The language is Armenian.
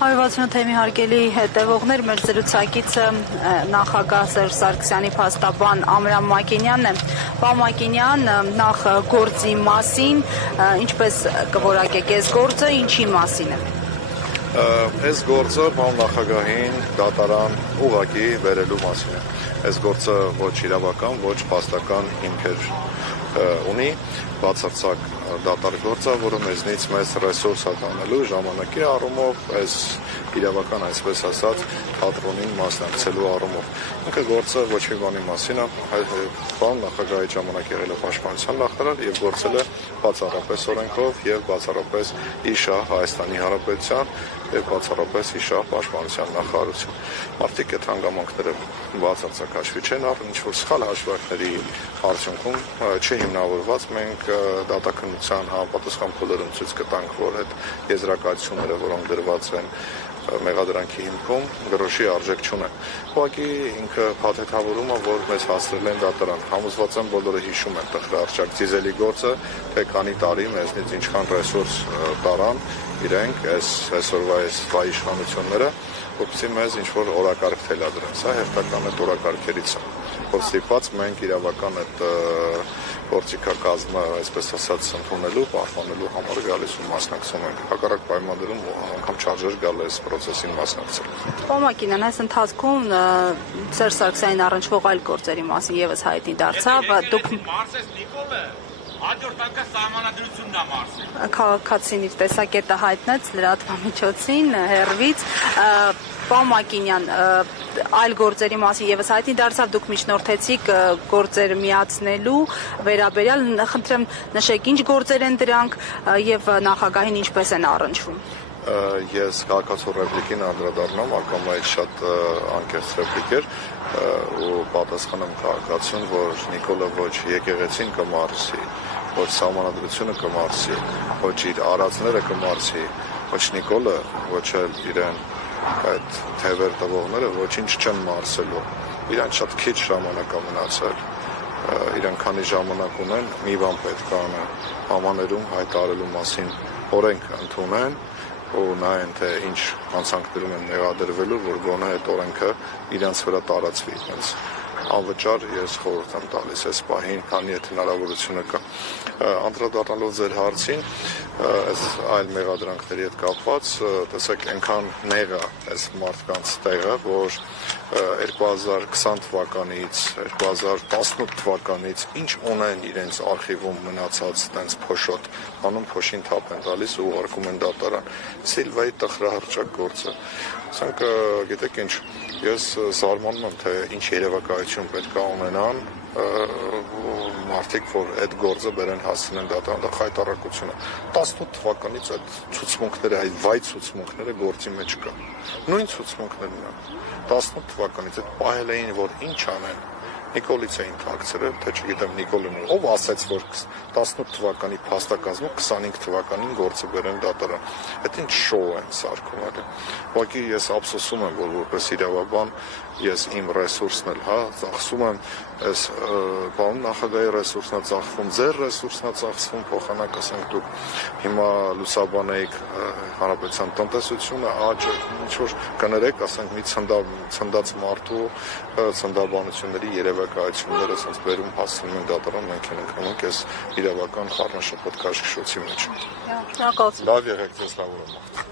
168 թեմի հարգելի հետևողներ, մեր զրուցակիցը նախագահ Սերժ Սարգսյանի փաստաբան Ամրամ Մակենյանն է։ Պարոն Մակենյան, նախ գործի մասին, ինչպես կորակեք այս գործը, ինչի մասին է։ Այս գործը պարոն նախագահին դատարան ուղղակի վերելու մասին է։ Այս գործը ոչ իրավական, ոչ փաստական հիմքեր ունի, բացարձակ դատար գործ է, որը մեզնից մեծ ռեսուրս է տանելու ժամանակի առումով, այս իրավական, այսպես ասած, թատրոնին մասնակցելու առումով։ Ինքը գործը ոչ մի բանի մասին է, պարոն նախագահի ժամանակ եղել է պաշտպանության նախարար եւ գործել է բացառապես օրենքով եւ բացառապես իշահ Հայաստանի Հանրապետության եւ բացառապես իշահ պաշտպանության նախարարություն։ Մարդիկ այդ հանգամանքները բացարձակ հաշվի չեն առնում, ինչ որ սխալ հաշվարկների արդյունքում չհիմնավորված մենք դատաքննության համապատասխան փուլերում ցույց կտանք, որ այդ եզրակացությունները, որոնք դրված են մեղադրանքի հիմքում, գրոշի արժեք չունեն։ Ուղղակի ինքը փաթեթավորում է, որ մեզ հասցրել են դատարան։ Համոզված եմ բոլորը հիշում են տխրարճակ դիզելի գործը, թե քանի տարի մեզնից ինչքան ռեսուրս տարան իրենք այսօրվա իշխանությունները, որպեսզի մեզ ինչ-որ օրակարգ թելադրեն։ Սա հերթական այդ օրակարգերից է, որ ստիպված մենք իրավական այդ գործիքակազմը, այսպես ասած, ընդունելու, պահպանելու համար գալիս ու մասնակցում ենք։ Հակառակ պայմաններում անգամ չարժեր գալ այս process-ին մասնակցել։ Պարոն Մակենյան, այս ընթացքում Սերժ Սարգսյանին առնչվող այլ գործերի մասին եւս հայտնի դարձավ, դուք Հաջորդ անգամ սահմանադրությունն է մարսել։ Քաղաքացին իր տեսակետը հայտնեց լրատվամիջոցին հեռվից։ Պարոն Մակենյան, այլ գործերի մասին եւս հայտնի դարձավ, դուք միջնորդեցիք գործերը միացնելու վերաբերյալ, խնդրեմ նշեք ինչ գործեր են դրանք եւ նախագահին ինչպես են առնչվում։ Ես քաղաքացու ռեպլիկին անդրադառնամ, ակամայից շատ անկեղծ ռեպլիկ էր ու պատասխանեմ քաղաքացուն, որ Նիկոլը ոչ եկեղեցին կմարսի, ոչ սահմանադրությունը կմարսի, ոչ իր արածները կմարսի, ոչ Նիկոլը, ոչ էլ իրեն այդ թևեր տվողները ոչինչ չեն մարսելու։ Իրան շատ քիչ ժամանակ է մնացել, իրան քանի ժամանակ ունեն, մի բան պետք է անեն, համաներում հայտարարելու մասին օրենք ընդունեն ու նայեն, թե ինչ հանցանքներում են մեղադրվելու, որ գոնե այդ օրենքը իրենց վրա տարածվի։ Հենց անվճար ես խորհուրդ եմ տալիս այս պահին, քանի այդ հնարավորությունը կա։ Անդրադառնալով ձեր հարցին, այս այլ մեղադրանքների հետ կապված, տեսեք, այնքան նեղ է այս մարդկանց տեղը, որ 2020 թվականից 2018 թվականից ինչ ունեն իրենց արխիվում մնացած տենց փոշոտ, անում փոշին թափ են տալիս ու ուղարկում են դատարան։ Սիլվայի տխրահռչակ գործը։ Ասենք, գիտեք ինչ, ես զարմանում եմ, թե ինչ երևակայություն պետք է ունենան մարդիկ, որ այդ գործը բերեն հասցնեն դատարան, դա խայտառակություն է։ 18 թվականից այդ ցուցմունքները, այդ վայ ցուցմունքները գործի մեջ կա։ Նույն ցուցմունքներն են։ 18 թվականից այդ պահել էին, որ ինչ անեն։ Նիկոլից էին թաքցրել, թե չգիտեմ Նիկոլին ով ասաց, որ 18 թվականի փաստակազմով 25 թվականին գործը բերեն դատարան։ Այդ ինչ շոու են սարքում այլ։ Ուղղակի ես ափսոսում եմ, որ որպես իրավաբան ես իմ ռեսուրսն էլ, ծախսում եմ, այս պարոն նախագահի ռեսուրսն է ծախվում, ձեր ռեսուրսն է ծախսվում, փոխանակ ասենք դուք հիմա լուսաբանեիք հանրապետության տնտեսությունը, աճը, ինչ որ կներեք, ասենք մի ցնդած մարդու ցնդաբանությունների երևակայությունները ասենց բերում հասցնում են դատարան, մենք ենք այս իրավական խառնաշփոթ քաշքշոցի մեջ։ Շնորհակալություն։ Լավ եղեք, ձեզ լավ օրը։